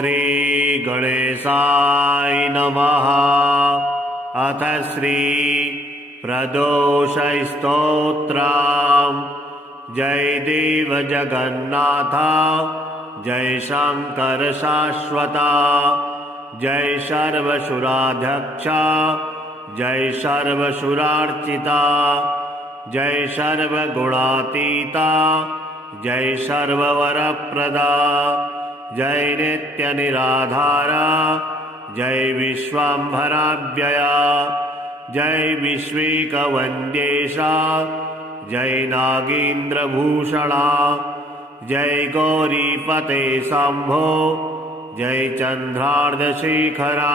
श्री गणेशाय नमः। अथ श्री प्रदोष स्तोत्रम्। जय देव जगन्नाथ, जय शंकर शाश्वता, जय सर्वसुराध्यक्ष, जय सर्वसुरार्चिता, जय सर्वगुणातीता, जय सर्ववरप्रदा, जय नित्यनिराधारा, जय विश्वाम्भराव्यया, जय विश्वेकवन्द्येशा, जय नागेन्द्रभूषणा, जय गौरीपते शम्भो, जय चन्द्रार्धशेखरा,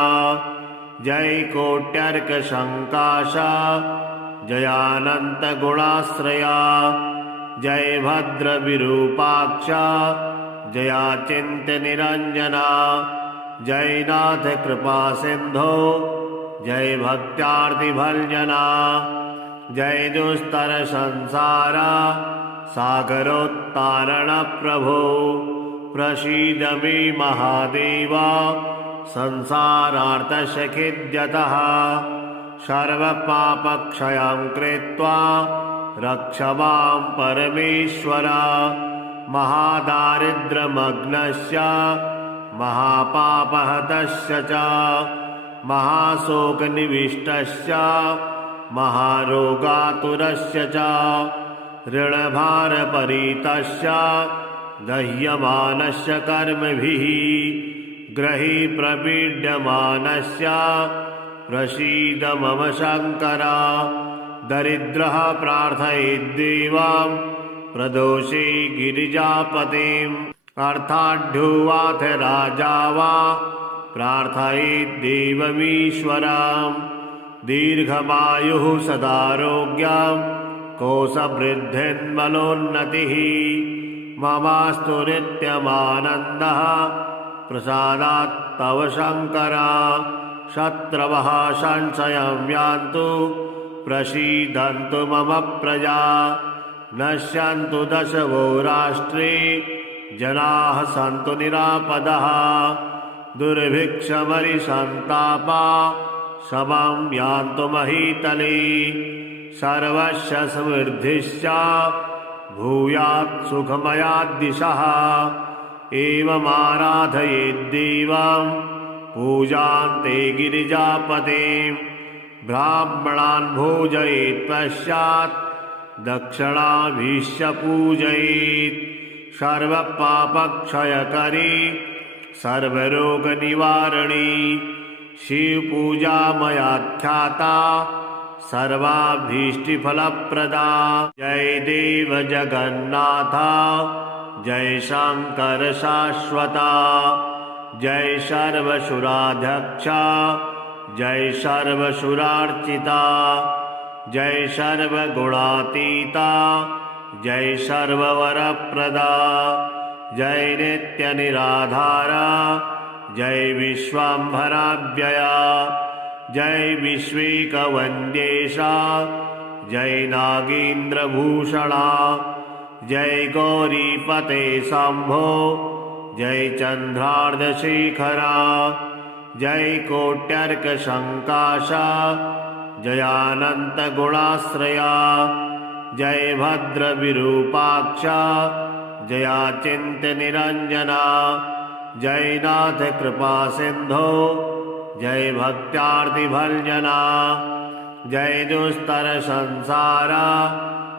जय कोट्यर्कशङ्काशा, जयानन्तगुणाश्रया, जय भद्रविरूपाक्षा, जयाचिन्त्यनिरञ्जना, जय नाथ कृपासिन्धो, जय भक्त्यार्तिभञ्जना, जय दुस्तर संसारा सागरोत्तारणप्रभो, प्रसीद मे महादेवा संसारार्तशखिद्यतः, सर्वपापक्षयं कृत्वा रक्ष मां परमेश्वर, महादारिद्र्यमग्नस्य महापापहतस्य च, महाशोकनिविष्टस्य महारोगातुरस्य च, ऋणभारपरीतस्य दह्यमानस्य कर्मभिः, ग्रही प्रपीड्यमानस्य प्रसीद मम शङ्कर, दरिद्रः प्रार्थयेद्देवां प्रदोषे गिरिजापतिम्, अर्थाढ्युवाथ राजा वा प्रार्थयेद्देवमीश्वरम्, दीर्घमायुः सदारोग्यं कोशवृद्धिर्बलोन्नतिः, ममास्तु नित्यमानन्दः प्रसादात् तव शङ्कर, शत्रवः संशयं यान्तु प्रसीदन्तु मम प्रजा, नश्यन्तु दशवो राष्ट्रे जनाः सन्तु निरापदः, दुर्भिक्षमरिसन्तापा समं यान्तु महीतले, सर्वस्य समृद्धिश्च भूयात् सुखमयाद्दिशः, एवमाराधयेद्देवं पूजान्ते गिरिजापतिम्, ब्राह्मणान् भोजयेत् पश्चात् दक्षिणाभीश्च पूजयेत्, सर्वपापक्षयकरी सर्वरोगनिवारणी, शिवपूजा मयाख्याता सर्वाभीष्टफलप्रदा, जय देव जगन्नाथ, जय शंकर शाश्वता, जय सर्वसुराध्यक्ष, जय सर्वसुरार्चिता, जय सर्वगुणातीता, जय सर्ववरप्रदा, जय नित्यनिराधारा, जय विश्वाम्भराव्यया, जय विश्वेकवन्द्येशा, जय नागेन्द्रभूषणा, जय गौरीपते शम्भो, जय चन्द्रार्धशेखरा, जय कोट्यर्कशङ्काशा, जयानन्तगुणाश्रया, जय भद्रविरूपाक्षा, जयाचिन्त्यनिरञ्जना, जय नाथ कृपासिन्धो, जय भक्त्यार्तिभञ्जना, जय दुस्तर संसारा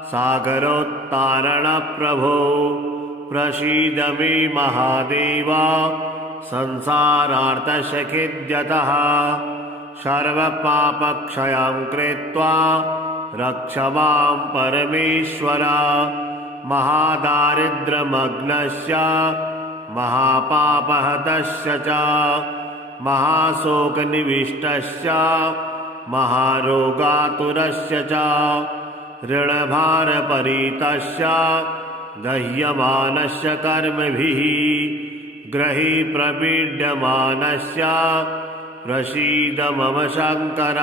सागरोत्तारणप्रभो, प्रसीद मे महादेवा संसारार्तशखिद्यतः, सर्वपापक्षयं कृत्वा रक्ष मां परमेश्वर, महादारिद्र्यमग्नस्य महापापहतस्य च, महाशोकनिविष्टस्य महारोगातुरस्य च, ऋणभारपरीतस्य दह्यमानस्य कर्मभिः, ग्रही प्रपीड्यमानस्य प्रसीद मम शङ्कर,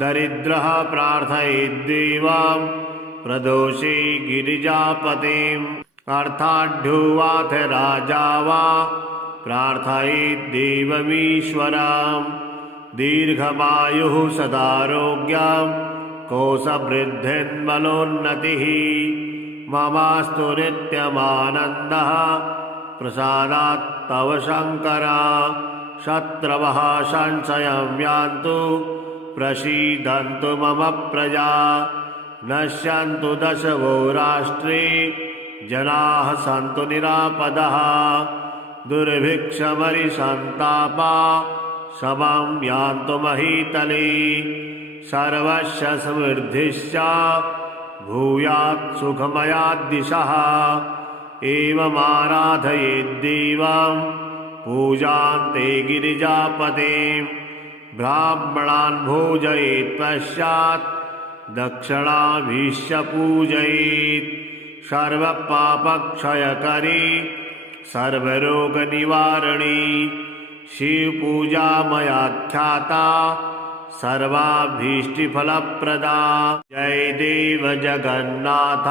दरिद्रः प्रार्थयेद्देवां प्रदोषे गिरिजापतिम्, अर्थाढ्युवाथ राजा वा प्रार्थयेद्देवमीश्वरां दीर्घमायुः सदारोग्यां कोशवृद्धिर्बलोन्नतिः ममास्तु नित्यमानन्दः प्रसादात् तव शङ्करा शत्रवः संशयं यान्तु प्रसीदन्तु मम प्रजा नश्यन्तु दशवो राष्ट्रे जनाः सन्तु निरापदः दुर्भिक्षमरिसन्तापा समं यान्तु महीतले सर्वस्य समृद्धिश्च भूयात् सुखमयाद्दिशः एवमाराधयेद्देवां पूजान्ते गिरिजापतिं ब्राह्मणान् भोजयेत् पश्चात् दक्षिणाभीश्च पूजयेत् सर्वपापक्षयकरी सर्वरोगनिवारणी शिवपूजा मयाख्याता सर्वाभीष्टफलप्रदा जय देव जगन्नाथ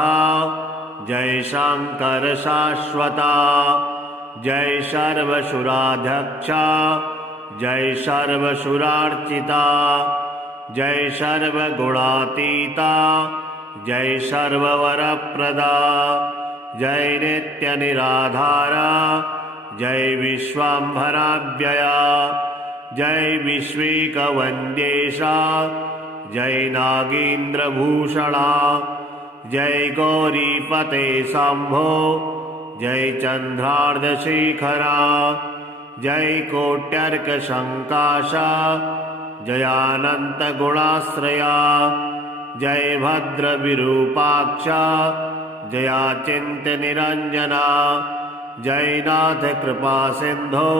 जय शंकर शाश्वता जय सर्वसुराध्यक्षा जय सर्वसुरार्चिता जय सर्वगुणातीता जय सर्ववरप्रदा जय नित्यनिराधारा जय विश्वाम्भराव्यया जय विश्वेकवन्द्येशा जय नागेन्द्रभूषणा जय गौरीपते शम्भो जय चन्द्रार्धशेखरा जय कोट्यर्कशङ्काशा जयानन्तगुणाश्रया जय भद्रविरूपाक्षा जयाचिन्त्यनिरञ्जना जय नाथ कृपासिन्धो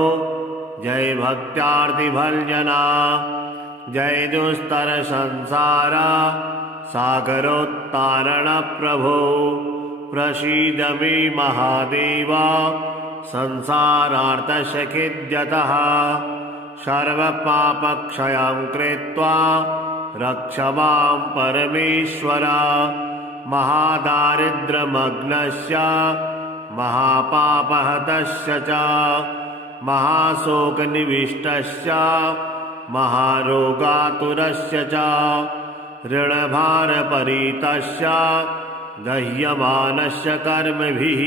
जय भक्त्यार्तिभञ्जना जय दुस्तरसंसारा सागरोत्तारणप्रभो प्रसीद मे महादेवा संसारार्तशखिद्यतः सर्वपापक्षयं कृत्वा रक्ष मां परमेश्वरा महादारिद्र्यमग्नस्य महापापहतस्य च महाशोकनिविष्टस्य महारोगातुरस्य च ऋणभारपरीतस्य दह्यमानस्य कर्मभिः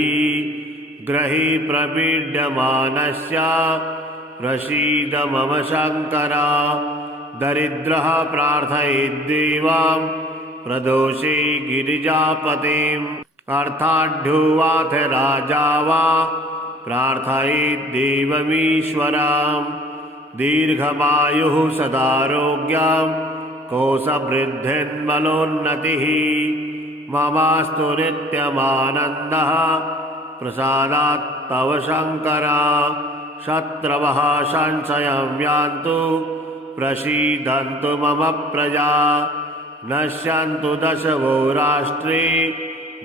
ग्रहे प्रपीड्यमानस्य प्रसीद मम शङ्करा दरिद्रः प्रार्थयेद्देवां प्रदोषे गिरिजापतिम् अर्थाढ्योवाथ राजा वा प्रार्थयेद्देवमीश्वरां दीर्घमायुः सदारोग्यां कोशवृद्धिर्बलोन्नतिः ममास्तु नित्यमानन्दः प्रसादात् तव शङ्करा शत्रवः संशयं यान्तु प्रसीदन्तु मम प्रजा नश्यन्तु दशवो राष्ट्रे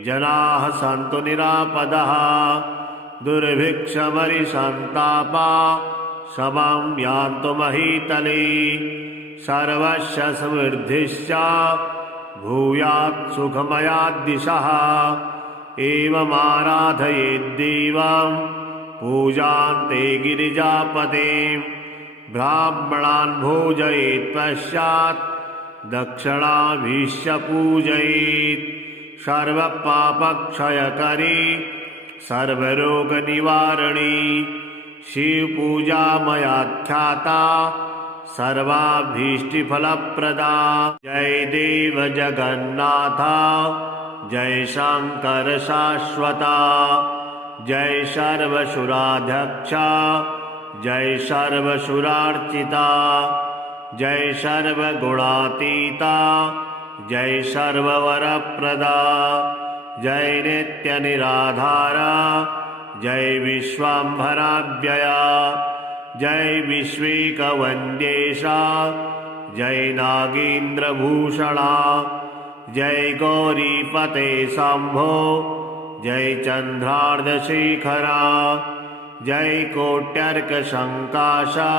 जनाः सन्तु निरापदः दुर्भिक्षमरिसन्तापा समं यान्तु महीतले सर्वस्य समृद्धिश्च भूयात् सुखमयाद्दिशः एवमाराधयेद्देवां पूजान्ते गिरिजापतिं ब्राह्मणान् भोजयेत् पश्चात् दक्षिणाभीश्च पूजयेत् सर्वपापक्षयकरी सर्वरोगनिवारणी शिवपूजा मयाख्याता सर्वाभीष्टफलप्रदा जय देव जगन्नाथ जय शंकर शाश्वता जय सर्वसुराध्यक्षा जय सर्वसुरार्चिता जय सर्वगुणातीता जय सर्ववरप्रदा जय नित्यनिराधारा जय विश्वाम्भराव्यया जय विश्वेकवन्द्येशा जय नागेन्द्रभूषणा जय गौरीपते शम्भो जय चन्द्रार्धशेखरा जय कोट्यर्कशङ्काशा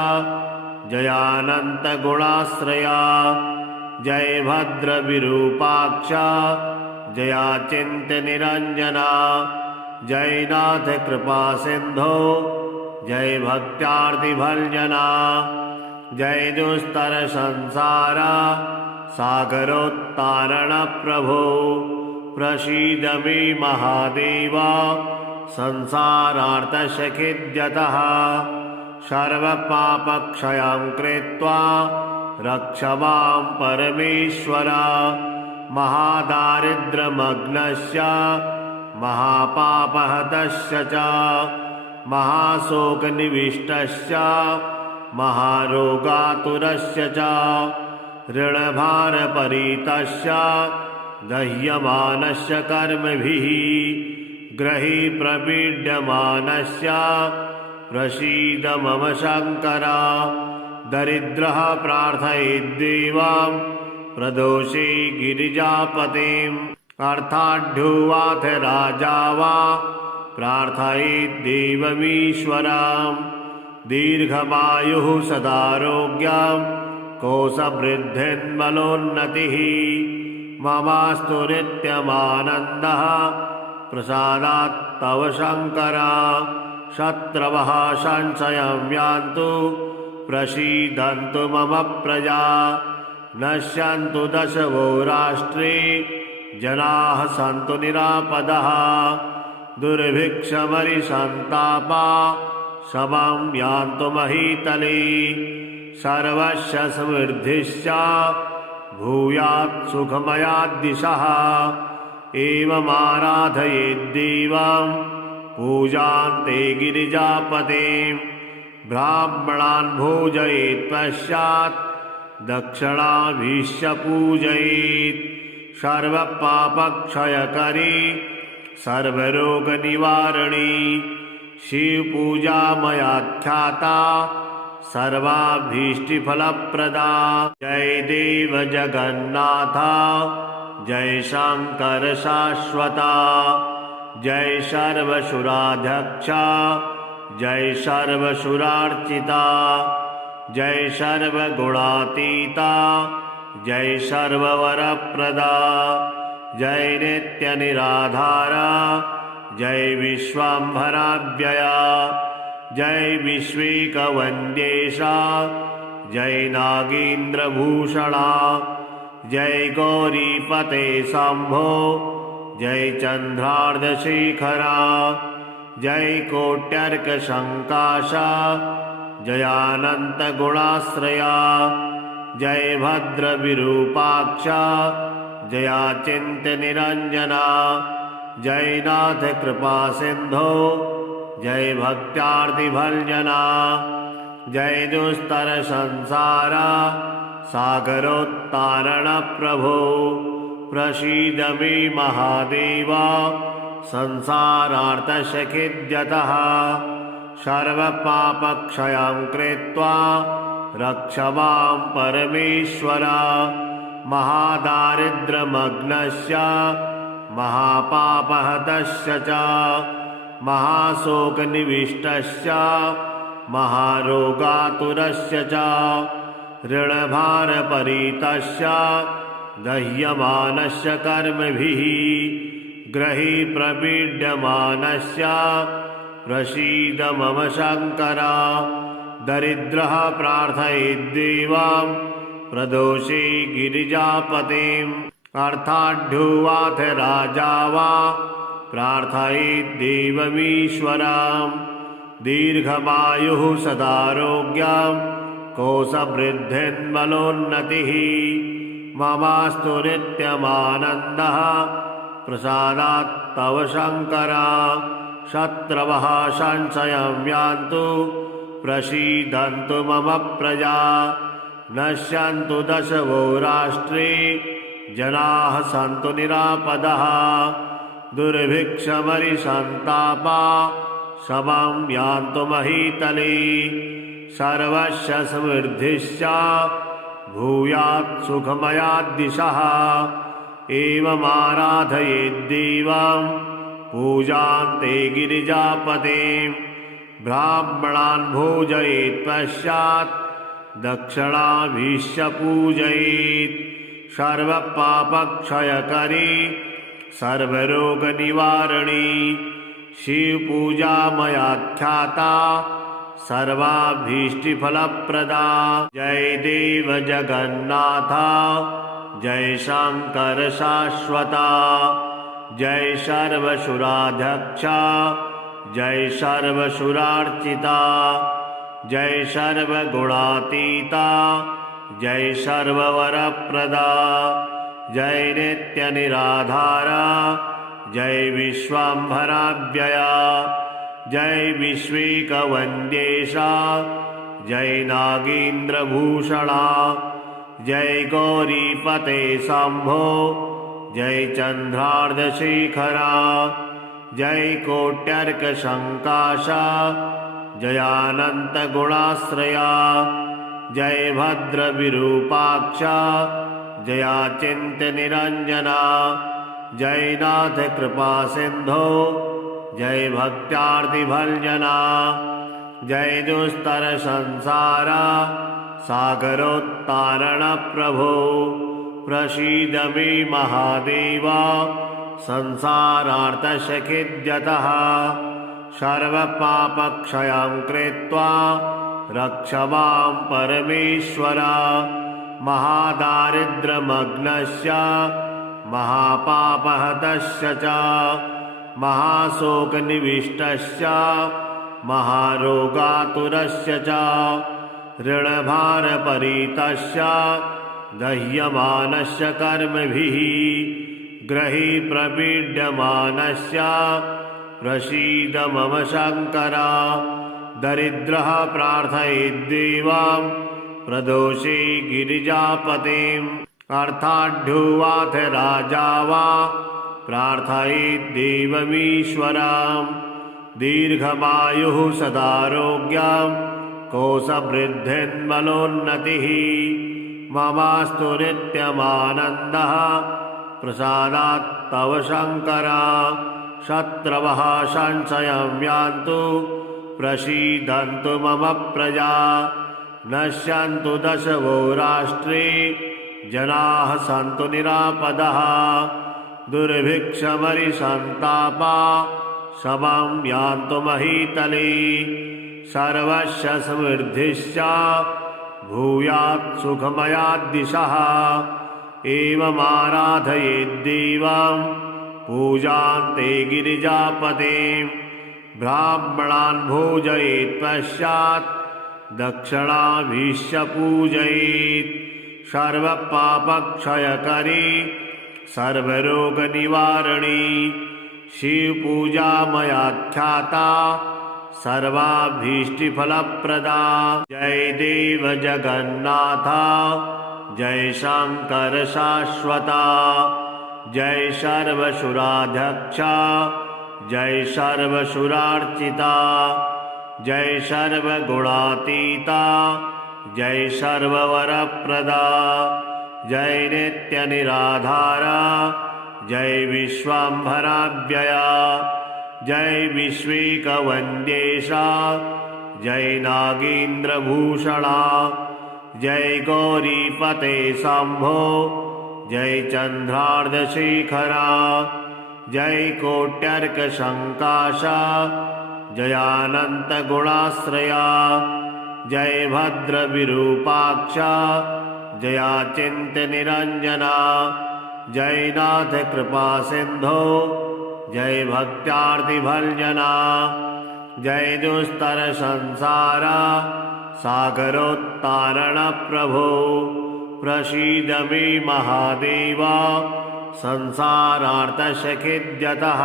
जयानन्तगुणाश्रया जय भद्रविरूपाक्षा जयाचिन्त्यनिरञ्जना जय नाथ कृपासिन्धो जय भक्त्यार्तिभञ्जना जय दुस्तर संसार सागरोत्तारण प्रभो प्रसीद मे महादेव संसारार्तशखिद्यतः सर्वपापक्षयं कृत्वा रक्ष मां परमेश्वर महादारिद्र्यमग्नस्य महापापहतस्य च महाशोकनिविष्टस्य महारोगातुरस्य च ऋणभारपरीतस्य दह्यमानस्य कर्मभिः ग्रही प्रपीड्यमानस्य प्रसीद मम शङ्कर दरिद्रः प्रार्थयेद्देवां प्रदोषे गिरिजापतिम् अर्थाढ्युवाथ राजा वा प्रार्थयेद्देवमीश्वरम् दीर्घमायुः सदारोग्यं कोशवृद्धिर्बलोन्नतिः ममास्तु नित्यमानन्दः प्रसादात् तव शङ्कर शत्रवः संशयं यान्तु प्रसीदन्तु मम प्रजा नश्यन्तु दशवो राष्ट्रे जनाः सन्तु निरापदः दुर्भिक्षमरिसन्तापा समं यान्तु महीतले सर्वस्य समृद्धिश्च भूयात् सुखमयाद्दिशः एवमाराधयेद्देवं पूजान्ते गिरिजापतिम् ब्राह्मणान् भोजयेत् पश्चात् दक्षिणाभीश्च पूजयेत् सर्वपापक्षयकरी सर्वरोगनिवारणी शिवपूजा मयाख्याता सर्वाभीष्टफलप्रदा जय देव जगन्नाथ जय शङ्कर शाश्वता जय सर्वसुराध्यक्ष जय सर्वसुरार्चिता जय सर्वगुणातीता जय सर्ववरप्रदा जय नित्यनिराधारा जय विश्वाम्भराव्यया जय विश्वेकवन्द्येशा जय नागेन्द्रभूषणा जय गौरीपते शम्भो जय चन्द्रार्धशेखरा जय कोट्यर्कसङ्काशा जयानन्तगुणाश्रया जय भद्रविरूपाक्षा जयाचिन्त्यनिरञ्जना जय नाथ कृपासिन्धो जय भक्त्यार्तिभञ्जना जय दुस्तर संसार सागरोत्तारण प्रभो प्रसीद मे महादेव संसारार्तशखिद्यतः सर्वपापक्षयं कृत्वा रक्ष मां परमेश्वर महादारिद्र्यमग्नस्य महापापहतस्य च महाशोकनिविष्टस्य महारोगातुरस्य च ऋणभारपरीतस्य दह्यमानस्य कर्मभिः ग्रही प्रपीड्यमानस्य प्रसीद मम शङ्कर दरिद्रः प्रार्थयेद्देवां प्रदोषे गिरिजापतिम् अर्थाढ्युवाथ राजा वा प्रार्थयेद्देवमीश्वरम् दीर्घमायुः सदारोग्यं कोशवृद्धिर्बलोन्नतिः ममास्तु नित्यमानन्दः प्रसादात् तव शङ्कर शत्रवः संशयं यान्तु प्रसीदन्तु मम प्रजा नश्यन्तु दशवो राष्ट्रे जनाः सन्तु निरापदः दुर्भिक्षमरिसन्तापा समं यान्तु महीतले सर्वस्य समृद्धिश्च भूयात् सुखमयाद्दिशः एवमाराधयेद्देवं पूजान्ते गिरिजापतिम् ब्राह्मणान् भोजयेत् पश्चात् दक्षिणाभीश्च पूजयेत् सर्वपापक्षयकरी सर्वरोगनिवारणी शिवपूजा मयाख्याता सर्वाभीष्टफलप्रदा। जय देव जगन्नाथ जय शंकर शाश्वता। जय सर्वसुराध्यक्ष जय सर्वसुरार्चिता। जय सर्वगुणातीता जय सर्ववरप्रदा। जय नित्यनिराधारा जय विश्वाम्भराव्यया। जय विश्वेकवन्द्येशा जय नागेन्द्रभूषणा। जय गौरीपते शम्भो जय चन्द्रार्धशेखरा। जय कोट्यर्कसङ्काशा जयानन्तगुणाश्रया। जय भद्रविरूपाक्षा जयाचिन्त्यनिरञ्जना। जय नाथ कृपासिन्धो जय भक्त्यार्तिभञ्जना। जय दुस्तर संसारा सागरोत्तारणप्रभो। प्रसीद मे महादेव संसारार्तशखिद्यतः। सर्वपापक्षयं कृत्वा रक्ष मां परमेश्वर। महादारिद्र्यमग्नस्य महापापहतस्य च महाशोकनिविष्टस्य महारोगातुरस्य च ऋणभारपरीतस्य दह्यमानस्य कर्मभिः ग्रही प्रपीड्यमानस्य प्रसीद मम शङ्कर। दरिद्रः प्रार्थयेद्देवां प्रदोषे गिरिजापतिम्। अर्थाढ्युवाथ राजा वा प्रार्थयेद्देवमीश्वरम्। दीर्घमायुः सदारोग्यं कोशवृद्धिर्बलोन्नतिः। ममास्तु नित्यमानन्दः प्रसादात् तव शङ्कर। शत्रवः संशयं यान्तु प्रसीदन्तु मम प्रजा। नश्यन्तु दशवो राष्ट्रे जनाः सन्तु निरापदः। दुर्भिक्षमरिसन्तापा समं यान्तु महीतले। सर्वस्य समृद्धिश्च भूयात् सुखमयाद्दिशः। एवमाराधयेद्देवां पूजान्ते गिरिजापतिम्। ब्राह्मणान् भोजयेत् पश्चात् दक्षिणाभीश्च पूजयेत्। सर्वपापक्षयकरी सर्वरोगनिवारणी शिवपूजा मयाख्याता सर्वाभीष्टफलप्रदा। जय देव जगन्नाथ जय शंकर शाश्वता। जय सर्वसुराध्यक्ष जय सर्वसुरार्चिता। जय सर्वगुणातीता जय सर्ववरप्रदा। जय नित्यनिराधारा जय विश्वाम्भराव्यया। जय विश्वेकवन्द्येशा जय नागेन्द्रभूषणा। जय गौरीपते शम्भो जय चन्द्रार्धशेखरा। जय कोट्यर्कसङ्काशा जयानन्तगुणाश्रया। जय भद्रविरूपाक्षा जयाचिन्त्यनिरञ्जना। जय नाथ कृपासिन्धो जय भक्त्यार्तिभञ्जना। जय दुस्तर संसारा सागरोत्तारणप्रभो। प्रसीद मे महादेव संसारार्तशखिद्यतः।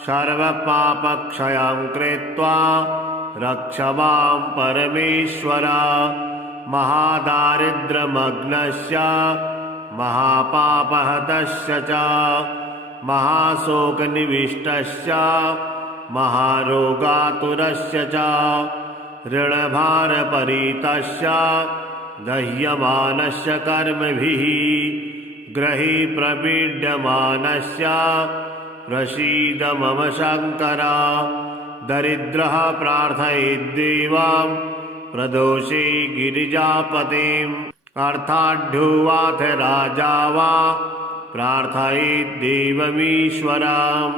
सर्वपापक्षयं कृत्वा रक्ष मां परमेश्वर। महादारिद्र्यमग्नस्य महापापहतस्य च महाशोकनिविष्टस्य महारोगातुरस्य च ऋणभारपरीतस्य दह्यमानस्य कर्मभिः ग्रही प्रपीड्यमानस्य प्रसीद मम शङ्कर। दरिद्रः प्रार्थयेद्देवां प्रदोषे गिरिजापतिम्। अर्थाढ्युवाथ राजा वा प्रार्थयेद्देवमीश्वरम्।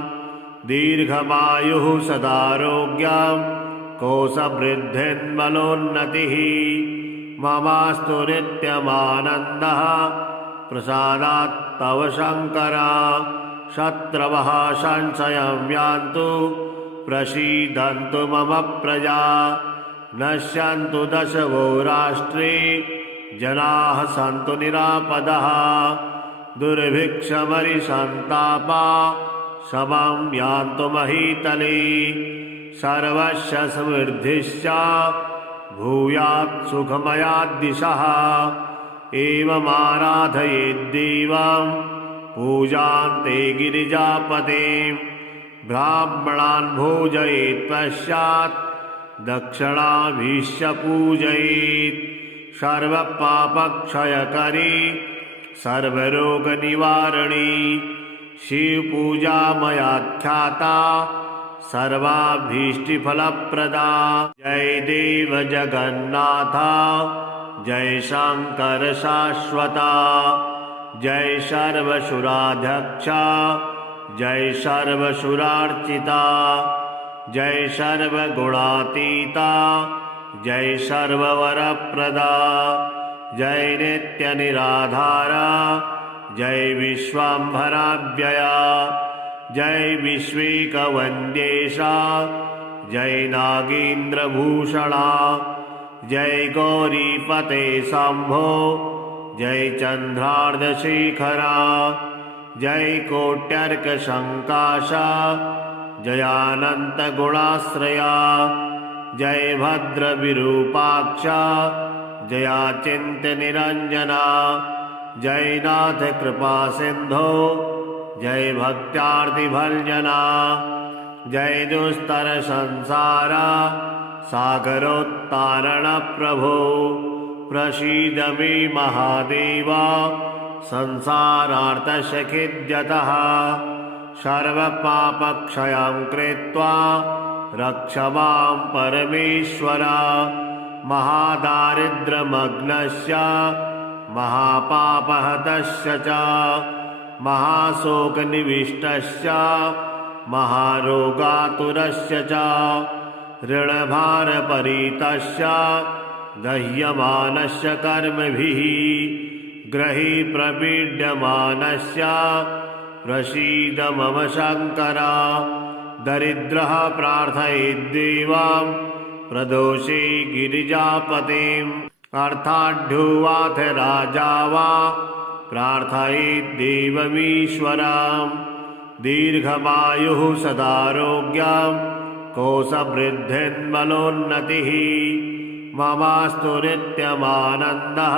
दीर्घमायुः सदारोग्यं कोशवृद्धिर्बलोन्नतिः ममास्तु नित्यमानन्दः प्रसादात् तव शङ्कर शत्रवः संशयं यान्तु प्रसीदन्तु मम प्रजा नश्यन्तु दशवो राष्ट्रे जनाः सन्तु निरापदः दुर्भिक्षमरिसन्तापा समं यान्तु महीतले सर्वस्य समृद्धिश्च भूयात् सुखमयात् दिशः एवमाराधयेद्देवं पूजान्ते गिरिजापते ब्राह्मणान् भोजयेत् पश्चात् दक्षिणाभीश्च पूजयेत् सर्वपापक्षयकरी सर्वरोगनिवारणी शिवपूजा मयाख्याता सर्वाभीष्टफलप्रदा जय देव जगन्नाथ जय शंकर शाश्वता जय सर्वसुराध्यक्ष जय सर्वसुरार्चिता जय सर्वगुणातीता जय सर्ववरप्रदा जय नित्यनिराधारा जय विश्वाम्भराव्यया जय विश्वेकवन्द्येशा जय नागेन्द्रभूषणा जय गौरीपते शम्भो जय चन्द्रार्धशेखरा जय कोट्यर्कशङ्काशा जयानन्तगुणाश्रया जय भद्रविरूपाक्षा जयाचिन्त्यनिरञ्जना जय नाथ कृपासिन्धो जय भक्त्यार्तिभञ्जना जय दुस्तर संसारा सागरोत्तारणप्रभो प्रसीद मे महादेव संसारार्तशखिद्यतः सर्वपापक्षयं कृत्वा रक्ष मां परमेश्वर महादारिद्र्यमग्नस्य महापापहतस्य च महाशोकनिविष्टस्य महारोगातुरस्य च ऋणभारपरीतस्य दह्यमानस्य कर्मभिः ग्रही प्रपीड्यमानस्य प्रसीद मम शङ्कर दरिद्रः प्रार्थयेद्देवं प्रदोषे गिरिजापतिम् अर्थाढ्योवाथ राजा वा प्रार्थयेद्देवमीश्वरं दीर्घमायुः सदारोग्यं कोशवृद्धिर्बलोन्नतिः ममास्तु नित्यमानन्दः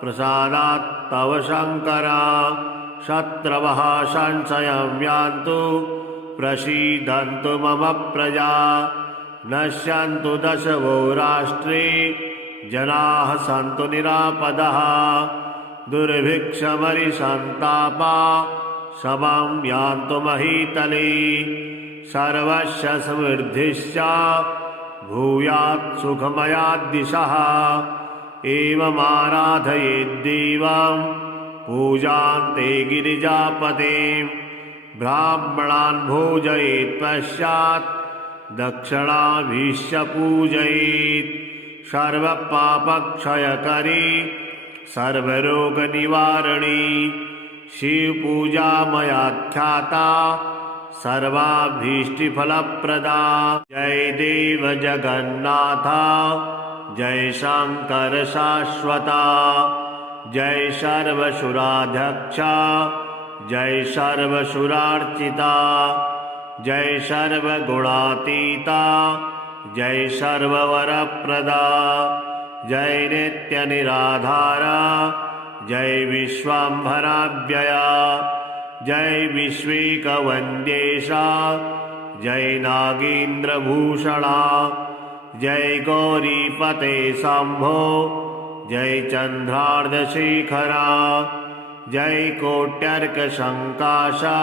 प्रसादात् तव शङ्कर शत्रवः संशयं यान्तु प्रसीदन्तु मम प्रजा नश्यन्तु दशवो राष्ट्रे जनाः सन्तु निरापदः दुर्भिक्षमरिसन्तापा समं यान्तु महीतले सर्वस्य समृद्धिश्च भूयात् सुखमयात् दिशः एवमाराधयेद्देवं पूजान्ते गिरिजापते ब्राह्मणान् भोजयेत् पश्चात् दक्षिणाभीश्च पूजयेत् सर्वपापक्षयकरी सर्वरोगनिवारणी शिवपूजा मयाख्याता सर्वाभीष्टफलप्रदा जय देव जगन्नाथ जय शंकर शाश्वता जय सर्वसुराध्यक्ष जय सर्वसुरार्चिता जय सर्वगुणातीता जय सर्ववरप्रदा जय नित्यनिराधारा जय विश्वाम्भराव्यया जय विश्वेकवन्द्येशा जय नागेन्द्रभूषणा जय गौरीपते शम्भो जय चन्द्रार्धशेखरा जय कोट्यर्कशङ्काशा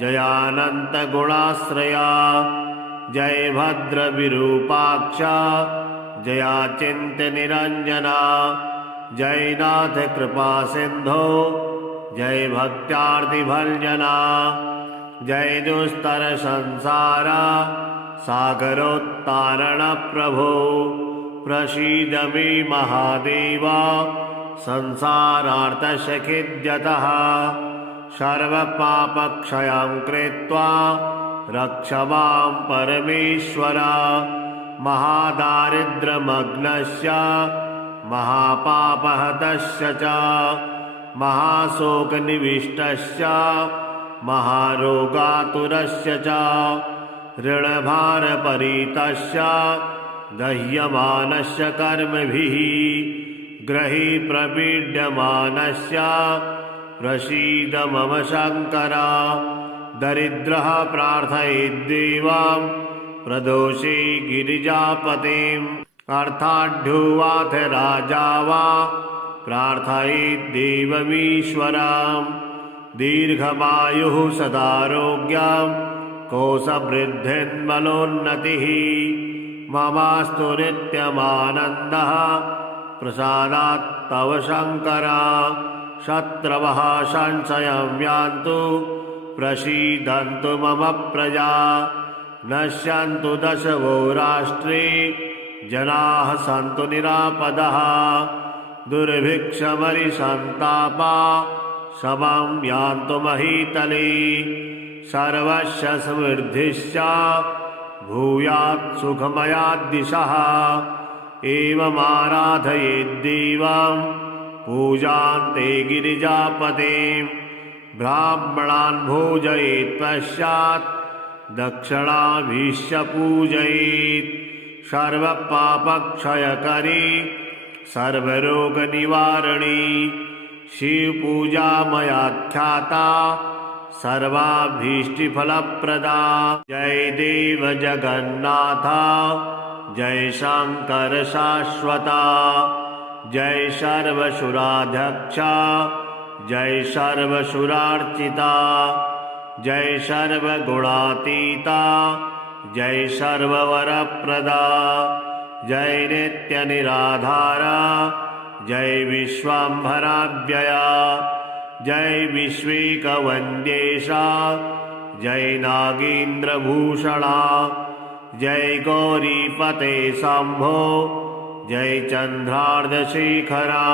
जयानन्तगुणाश्रया जय भद्रविरूपाक्षा जयाचिन्त्यनिरञ्जना जय नाथ कृपासिन्धो जय भक्त्यार्तिभञ्जना जय दुस्तर संसारा सागरोत्तारणप्रभो प्रसीद मे महादेव संसारार्तशखिद्यतः सर्वपापक्षयं कृत्वा रक्ष मां परमेश्वर महादारिद्र्यमग्नस्य महापापहतस्य च महाशोकनिविष्टस्य महारोगातुरस्य च ऋणभारपरीतस्य दह्यमानस्य कर्मभिः ग्रही प्रपीड्यमानस्य प्रसीद मम शङ्कर दरिद्रः प्रार्थयेद्देवां प्रदोषे गिरिजापतिम् अर्थाढ्युवाथ राजा वा प्रार्थयेद्देवमीश्वरम् दीर्घमायुः सदारोग्यं कोशवृद्धिर्बलोन्नतिः ममास्तु नित्यमानन्दः प्रसादात् तव शङ्कर शत्रवः संशयं यान्तु प्रसीदन्तु मम प्रजा नश्यन्तु दशवो राष्ट्रे जनाः सन्तु निरापदः दुर्भिक्षमरिसन्तापा समं यान्तु महीतले सर्वस्य समृद्धिश्च भूयात् सुखमयाद्दिशः एवमाराधयेद्देवं पूजान्ते गिरिजापतिं ब्राह्मणान् भोजयेत् पश्चात् दक्षिणाभीश्च पूजयेत् सर्वपापक्षयकरी सर्वरोगनिवारणी शिवपूजा मयाख्याता सर्वाभीष्टफलप्रदा जय देव जगन्नाथ जय शंकर शाश्वता जय सर्वसुराध्यक्ष जय सर्वसुरार्चिता जय सर्वगुणातीता जय सर्ववरप्रदा जय नित्यनिराधारा जय विश्वाम्भराव्यया जय विश्वेकवन्द्येशा जय नागेन्द्रभूषणा जय गौरीपते शम्भो जय चन्द्रार्धशेखरा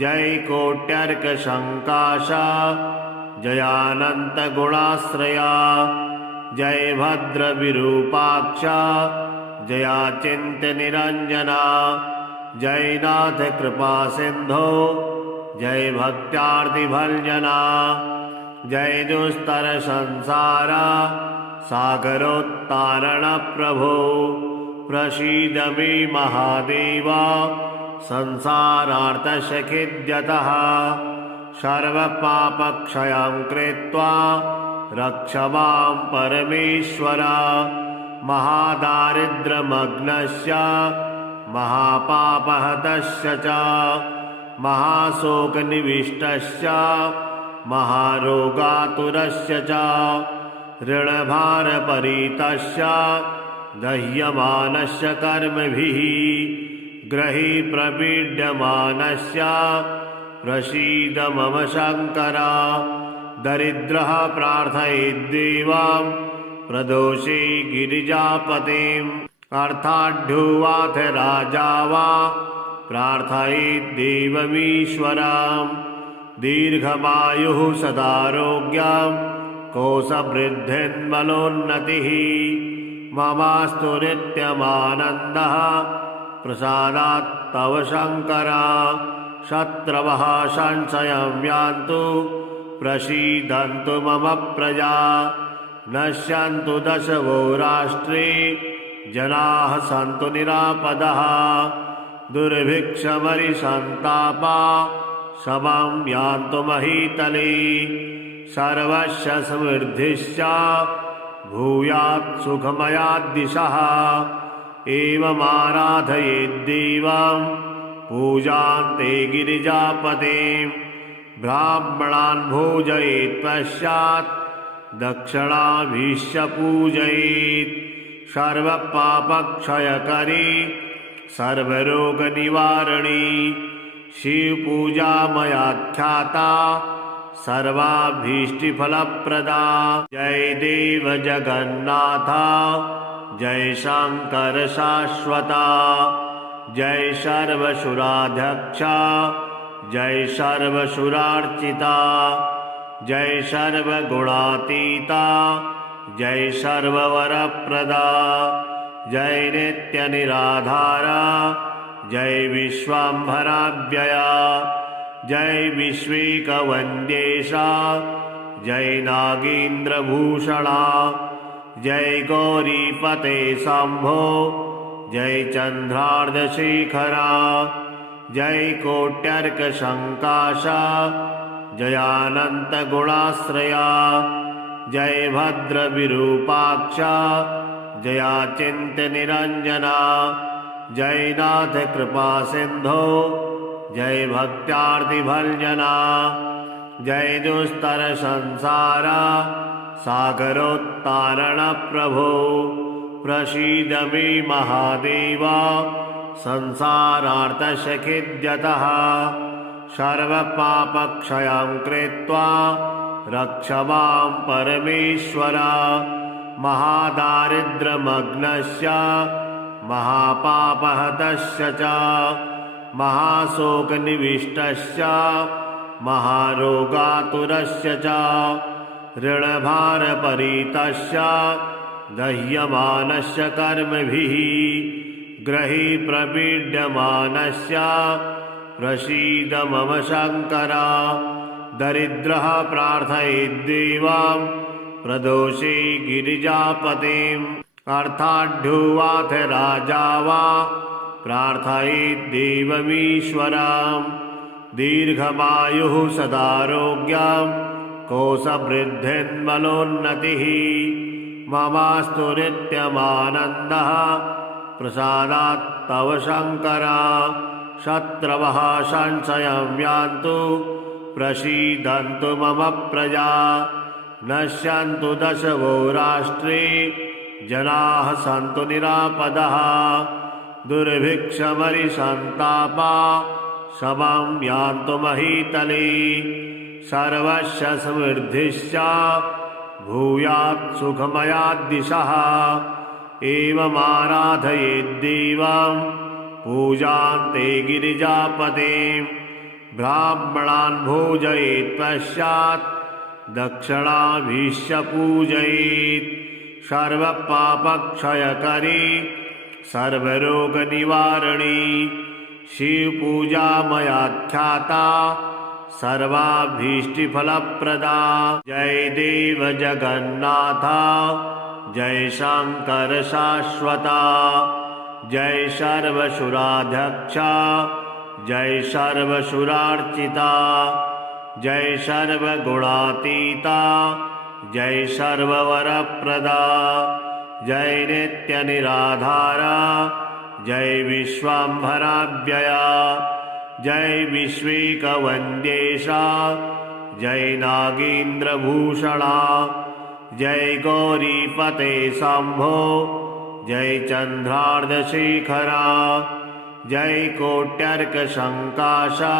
जय कोट्यर्कशङ्काशा जयानन्तगुणाश्रया जय भद्रविरूपाक्षा जयाचिन्त्यनिरञ्जना जय नाथ कृपासिन्धो जय भक्त्यार्तिभञ्जना जय दुस्तर संसारा सागरोत्तारणप्रभो प्रसीद मे महादेव संसारार्तशखिद्यतः सर्वपापक्षयं कृत्वा रक्ष मां परमेश्वर महादारिद्र्यमग्नस्य महापापहतस्य च महाशोकनिविष्टस्य महारोगातुरस्य च ऋणभारपरीतस्य दह्यमानस्य कर्मभिः ग्रही प्रपीड्यमानस्य प्रसीद मम शङ्कर दरिद्रः प्रार्थयेद्देवां प्रदोषे गिरिजापतिम् अर्थाढ्युवाथ राजा वा प्रार्थयेद्देवमीश्वरम् दीर्घमायुः सदारोग्यं कोशवृद्धिर्बलोन्नतिः ममास्तु नित्यमानन्दः प्रसादात् तव शङ्कर शत्रवः संशयं यान्तु प्रसीदन्तु मम प्रजा नश्यन्तु दशवो राष्ट्रे जनाः सन्तु निरापदः दुर्भिक्षमरिसन्तापा समं यान्तु महीतले सर्वस्य समृद्धिश्च भूयात् सुखमयाद्दिशः एवमाराधयेद्देवं पूजान्ते गिरिजापतिं ब्राह्मणान् भोजयेत् पश्चात् दक्षिणाभीश्च पूजयेत् सर्वपापक्षयकरी सर्वरोगनिवारणी शिवपूजा मयाख्याता सर्वाभीष्टफलप्रदा जय देव जगन्नाथ जय शंकर शाश्वता, जय सर्वसुराध्यक्षा, जय सर्वसुरार्चिता, जय सर्वगुणातीता, जय सर्ववरप्रदा, जय नित्यनिराधारा, जय विश्वाम्भराव्यया, जय विश्वेकवन्द्येशा, जय नागेन्द्रभूषणा, जय गौरीपते शम्भो, जय चन्द्रार्धशेखरा, जय कोट्यर्कसङ्काशा, जयानन्तगुणाश्रया, जय भद्रविरूपाक्षा, जयाचिन्त्यनिरञ्जना, जय नाथ कृपासिन्धो, जय भक्त्यार्तिभञ्जना, जय दुस्तर संसारा सागरोत्तारणप्रभो, प्रसीद मे महादेव संसारार्तशखिद्यतः, सर्वपापक्षयं कृत्वा रक्ष मां परमेश्वर, महादारिद्र्यमग्नस्य महापापहतस्य च, महाशोकनिविष्टस्य महारोगातुरस्य च, ऋणभारपरीतस्य दह्यमानस्य कर्मभिः, ग्रही प्रपीड्यमानस्य प्रसीद मम शङ्कर, दरिद्रः प्रार्थयेद्देवां प्रदोषे गिरिजापतिम्, अर्थाढ्युवाथ राजा वा प्रार्थयेद्देवमीश्वरम्, दीर्घमायुः सदारोग्यं कोशवृद्धिर्बलोन्नतिः, ममास्तु नित्यमानन्दः प्रसादात् तव शङ्कर, शत्रवः संशयं यान्तु प्रसीदन्तु मम प्रजा, नश्यन्तु दशवो राष्ट्रे जनाः सन्तु निरापदः, दुर्भिक्षमरिसन्तापा समं यान्तु महीतले, सर्वस्य समृद्धिश्च भूयात् सुखमयात् दिशः, एवमाराधयेद्देवं पूजान्ते गिरिजापतिं, ब्राह्मणान् भोजयेत् पश्चात् दक्षिणाभीश्च पूजयेत्, सर्वपापक्षयकरी सर्वरोगनिवारणी, शिवपूजा मयाख्याता सर्वाभीष्टफलप्रदा, जय देव जगन्नाथ, जय शंकर शाश्वता, जय सर्वसुराध्यक्षा, जय सर्वसुरार्चिता, जय सर्वगुणातीता, जय सर्ववरप्रदा, जय नित्यनिराधारा, जय विश्वाम्भराव्यया, जय विश्वेकवन्द्येशा, जय नागेन्द्रभूषणा, जय गौरीपते शम्भो, जय चन्द्रार्धशेखरा, जय कोट्यर्कसङ्काशा,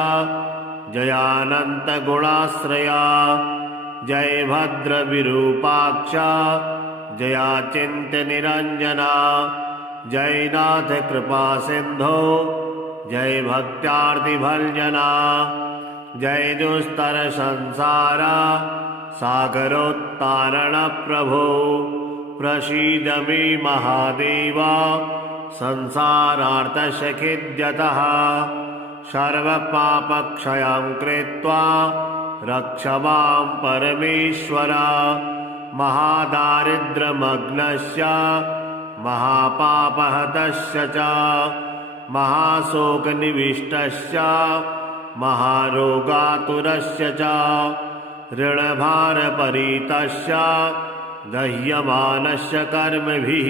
जयानन्तगुणाश्रया, जय भद्रविरूपाक्षा, जयाचिन्त्यनिरञ्जना, जय नाथ कृपासिन्धो, जय भक्त्यार्तिभञ्जना, जय दुस्तर संसारा सागरोत्तारणप्रभो, प्रसीद मे महादेव संसारार्तशखिद्यतः, सर्वपापक्षयं कृत्वा रक्ष मां परमेश्वर, महादारिद्र्यमग्नस्य महापापहतस्य च, महाशोकनिविष्टस्य महारोगातुरस्य च, ऋणभारपरीतस्य दह्यमानस्य कर्मभिः,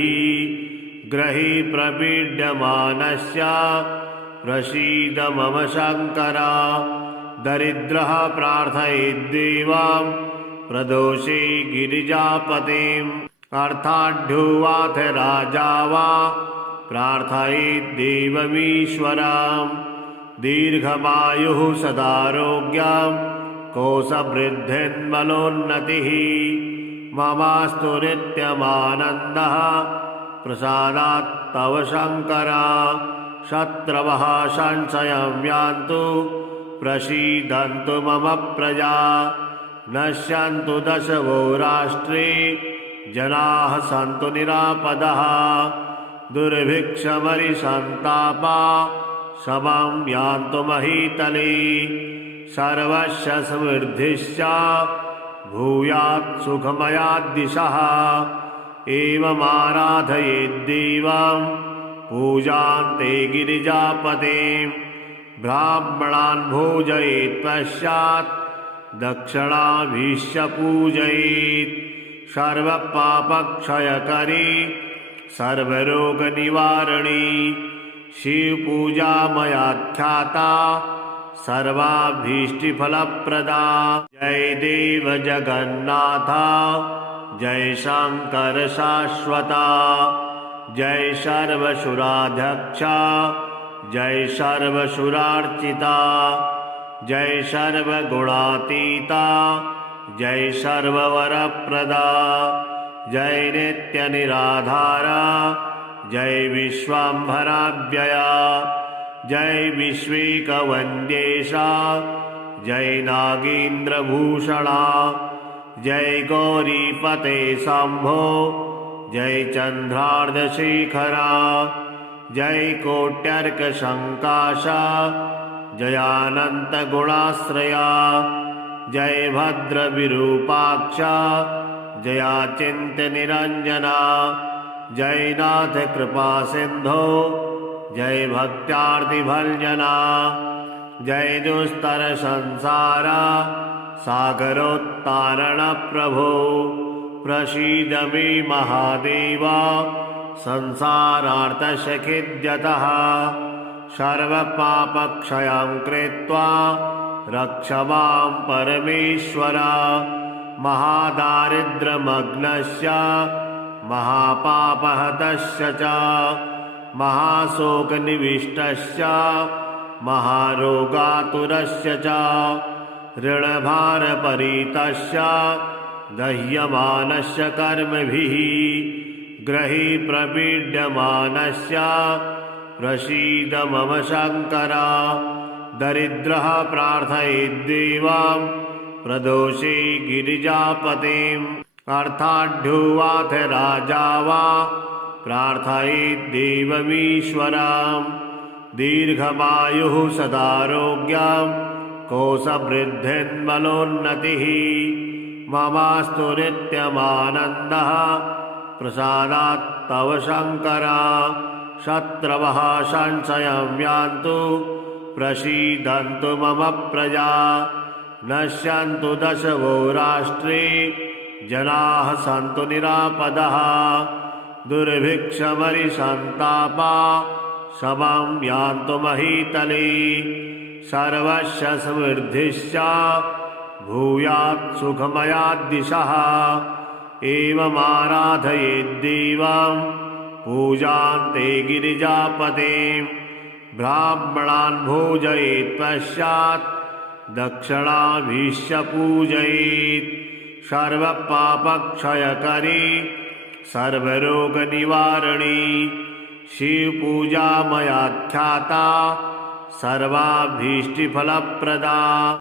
ग्रही प्रपीड्यमानस्य प्रसीद मम शङ्कर, दरिद्रः प्रार्थयेद्देवां प्रदोषे गिरिजापतिम्, अर्थाढ्युवाथ राजा वा प्रार्थयेद्देवमीश्वरम्, दीर्घमायुः सदारोग्यं कोशवृद्धिर्बलोन्नतिः, ममास्तु नित्यमानन्दः प्रसादात् तव शङ्कर शत्रवः संशयं यान्तु प्रसीदन्तु मम प्रजा नश्यन्तु दशवो राष्ट्रे जनाः सन्तु निरापदः दुर्भिक्षमरिसन्तापा समं यान्तु महीतले सर्वस्य समृद्धिश्च भूयात् सुखमयाद्दिशः एवमाराधयेद्देवं पूजान्ते गिरिजापतिं ब्राह्मणान् भोजयेत् पश्चात् दक्षिणाभीश्च पूजयेत् सर्वपापक्षयकरी सर्वरोगनिवारणी शिवपूजा मयाख्याता सर्वाभीष्टफलप्रदा जय देव जगन्नाथ जय शंकर शाश्वता जय सर्वसुराध्यक्ष जय सर्वसुरार्चिता जय सर्वगुणातीता जय सर्ववरप्रदा जय नित्यनिराधारा जय विश्वाम्भराव्यया जय विश्वेकवन्द्येशा जय नागेन्द्रभूषणा जय गौरीपते शम्भो जय चन्द्रार्धशेखरा जय कोट्यर्कसङ्काशा जयानन्तगुणाश्रया जय भद्रविरूपाक्षा जयाचिन्त्यनिरञ्जना जय नाथ कृपासिन्धो जय भक्त्यार्तिभञ्जना जय दुस्तरसंसारा सागरोत्तारणप्रभो प्रसीद मे महादेव संसारार्तशखिद्यतः सर्वपापक्षयं कृत्वा रक्ष मां परमेश्वर महादारिद्र्यमग्नस्य महापापहतस्य च महाशोकनिविष्टस्य महारोगातुरस्य च ऋणभारपरीतस्य दह्यमानस्य कर्मभिः ग्रही प्रपीड्यमानस्य प्रसीद मम शङ्कर दरिद्रः प्रार्थयेद्देवं प्रदोषे गिरिजापतिम् अर्थाढ्योऽथ राजा वा प्रार्थयेद्देवमीश्वरं दीर्घमायुः सदारोग्यं कोशवृद्धिर्बलोन्नतिः ममास्तु नित्यमानन्दः प्रसादात् तव शङ्कर शत्रवः संशयं यान्तु प्रसीदन्तु मम प्रजा नश्यन्तु दशवो राष्ट्रे जनाः सन्तु निरापदः दुर्भिक्षमरिसन्तापा समं यान्तु महीतले सर्वस्य समृद्धिश्च भूयात् सुखमयाद्दिशः एवमाराधयेद्देवं पूजान्ते गिरिजापतिं ब्राह्मणान् भोजयेत् पश्चात् दक्षिणाभीश्च पूजयेत् सर्वपापक्षयकरी सर्वरोगनिवारणी शिवपूजा मयाख्याता सर्वाभीष्टफलप्रदा